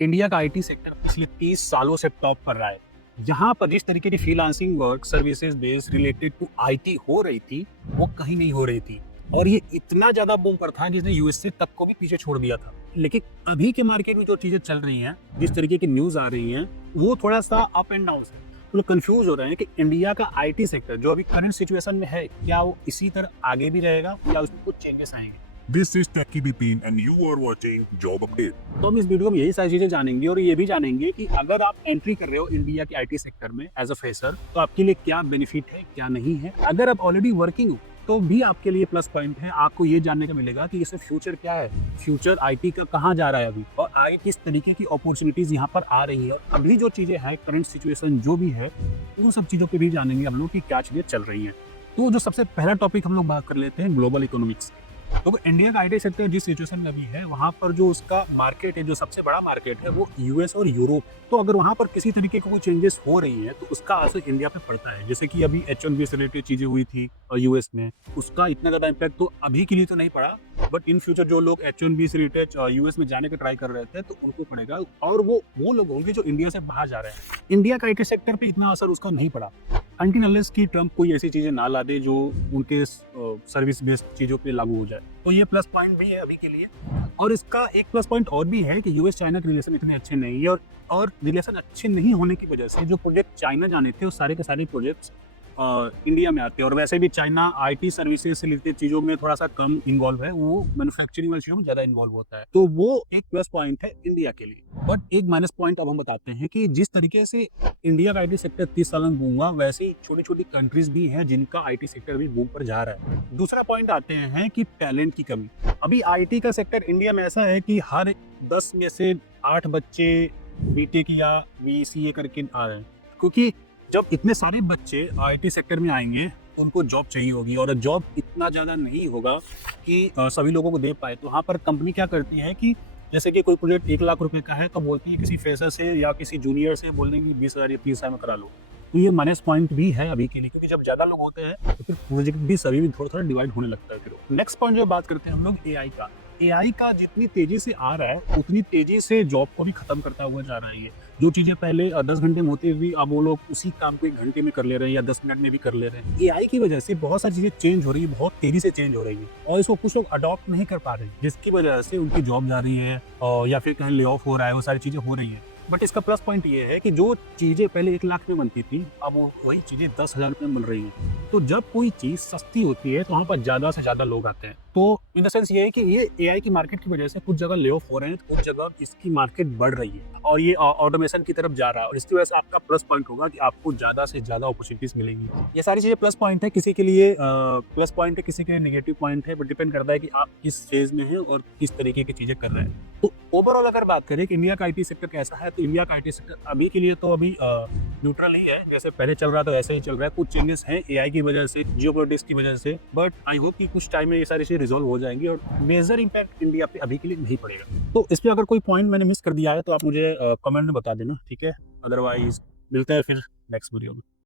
India का IT sector पिछले 30 सालों से टॉप पर रहा है। यहाँ पर जिस तरीके की freelancing work services based related to IT हो रही थी, वो कहीं नहीं हो रही थी। और ये इतना ज्यादा बूम पर था जिसने यूएसए तक को भी पीछे छोड़ दिया था। लेकिन अभी के मार्केट में जो चीजें चल रही हैं, जिस तरीके की न्यूज आ रही हैं, वो थोड़ा सा अप एंड डाउन है। तो लोग कंफ्यूज हो रहे हैं कि इंडिया का आईटी सेक्टर जो अभी करंट सिचुएशन में है, क्या वो इसी तरह आगे भी रहेगा या उसमें कुछ चेंजेस आएंगे। This is Techie Bipin and you are watching Job Update. तो हम इस वीडियो में यही सारी चीजें जानेंगे और ये भी जानेंगे कि अगर आप एंट्री कर रहे हो इंडिया के आईटी सेक्टर में एज अ फ्रेशर, तो आपके लिए क्या बेनिफिट है, क्या नहीं है। अगर आप ऑलरेडी वर्किंग हो तो भी आपके लिए प्लस पॉइंट है। आपको ये जानने का मिलेगा कि इससे फ्यूचर क्या है, फ्यूचर आईटी का कहाँ जा रहा है अभी, और आगे किस तरीके की अपॉर्चुनिटीज यहाँ पर आ रही है। अभी जो चीजें हैं, करंट सिचुएशन जो भी है, उन सब चीजों पे भी जानेंगे हम लोग कि क्या चीजें चल रही हैं। तो जो सबसे पहला टॉपिक हम लोग बात कर लेते हैं ग्लोबल इकोनॉमिक्स। तो इंडिया का आईटी सेक्टर जिस सिचुएशन में अभी है, वहाँ पर जो उसका मार्केट है, जो सबसे बड़ा मार्केट है, वो यूएस और यूरोप। तो अगर वहाँ पर किसी तरीके का कोई चेंजेस हो रही है तो उसका असर इंडिया पे पड़ता है। जैसे कि अभी H1B से रिलेटेड चीजें हुई थी यूएस में, उसका इतना ज्यादा इम्पैक्ट तो अभी के लिए तो नहीं पड़ा, बट इन फ्यूचर जो लोग H1B से रिलेटेड यूएस में जाने का ट्राई कर रहे थे तो उनको पड़ेगा, और वो लोग होंगे जो इंडिया से बाहर जा रहे हैं। इंडिया का आईटी सेक्टर पे इतना असर उसका नहीं पड़ा, अनटिल अनलेस की ट्रम्प कोई ऐसी चीजें ना ला दे जो उनके सर्विस बेस्ड चीजों पे लागू हो जाए। तो ये प्लस पॉइंट भी है अभी के लिए। और इसका एक प्लस पॉइंट और भी है कि यूएस चाइना के रिलेशन इतने अच्छे नहीं है, और रिलेशन अच्छे नहीं होने की वजह से जो प्रोजेक्ट चाइना जाने थे, वो सारे के सारे प्रोजेक्ट्स इंडिया में आते हैं। और वैसे भी चाइना आईटी सर्विसेज से रिलेटेड चीज़ों में थोड़ा सा कम इन्वॉल्व है, वो मैन्युफैक्चरिंग वाली चीज़ों में ज़्यादा इन्वॉल्व होता है। तो वो एक प्लस पॉइंट है इंडिया के लिए। बट एक माइनस पॉइंट अब हम बताते हैं कि जिस तरीके से इंडिया का आईटी सेक्टर 30 साल में बूम हुआ, वैसे ही छोटी छोटी कंट्रीज भी हैं जिनका आईटी सेक्टर भी बूम पर जा रहा है। दूसरा पॉइंट आते हैं कि टैलेंट की कमी। अभी आईटी का सेक्टर इंडिया में ऐसा है कि हर 10 में से 8 बच्चे बीटेक या बीसीए करके आ रहे हैं, क्योंकि जब इतने सारे बच्चे आईटी सेक्टर में आएंगे तो उनको जॉब चाहिए होगी, और जॉब इतना ज़्यादा नहीं होगा कि सभी लोगों को दे पाए। तो वहाँ पर कंपनी क्या करती है कि जैसे कि कोई प्रोजेक्ट 1 लाख रुपए का है, तो बोलती है किसी फ्रेशर से या किसी जूनियर से बोल देंगे 20,000 या 30,000 में करा लो। तो ये माइनस पॉइंट भी है अभी के लिए, क्योंकि जब ज़्यादा लोग होते हैं तो फिर प्रोजेक्ट भी सभी भी थोड़ा थोड़ा डिवाइड होने लगता है। फिर नेक्स्ट पॉइंट जो बात करते हैं हम लोग एआई का जितनी तेजी से आ रहा है, उतनी तेजी से जॉब को भी खत्म करता हुआ जा रहा है। जो चीजें पहले 10 घंटे में होती हुई, अब वो लोग उसी काम को 1 घंटे में कर ले रहे हैं या 10 मिनट में भी कर ले रहे हैं। एआई की वजह से बहुत सारी चीजें चेंज हो रही है, बहुत तेजी से चेंज हो रही है, और इसको कुछ लोग अडॉप्ट नहीं कर पा रहे हैं, जिसकी वजह से उनकी जॉब जा रही है या फिर कहीं ले ऑफ हो रहा है। वो सारी चीजें हो रही है। बट इसका प्लस पॉइंट ये है कि जो चीजें पहले 1 लाख में बनती थी, अब वो वही चीजें 10,000 रुपये में बन रही हैं। तो जब कोई चीज सस्ती होती है तो वहाँ पर ज्यादा से ज्यादा लोग आते हैं। तो इन द सेंस ये है कि ये एआई की मार्केट की वजह से कुछ जगह ले ऑफ हो रहे हैं, कुछ जगह इसकी मार्केट बढ़ रही है और ये ऑटोमेशन की तरफ जा रहा है, और इसकी वजह से आपका प्लस पॉइंट होगा कि आपको ज्यादा से ज्यादा अपॉर्चुनिटीज मिलेंगी। ये सारी चीजें प्लस पॉइंट है, किसी के लिए प्लस पॉइंट है, किसी के लिए नेगेटिव पॉइंट है, बट डिपेंड करता है कि आप किस फेज में हैं और किस तरीके की चीजें कर रहे हैं। तो ओवरऑल अगर बात करें कि इंडिया का आईटी सेक्टर कैसा है, तो इंडिया का आईटी सेक्टर अभी के लिए तो अभी न्यूट्रल ही है। जैसे पहले चल रहा था वैसे ही चल रहा है। कुछ चेंजेस हैं एआई की वजह से, जियोपॉलिटिक्स की वजह से, बट आई होप कि कुछ टाइम में ये सारी चीजें रिजॉल्व हो जाएंगी और मेजर इंपैक्ट इंडिया पे अभी के लिए नहीं पड़ेगा। तो इस पे अगर कोई पॉइंट मैंने मिस कर दिया है तो आप मुझे कमेंट में बता देना, ठीक है। अदरवाइज मिलते हैं फिर नेक्स्ट वीडियो में।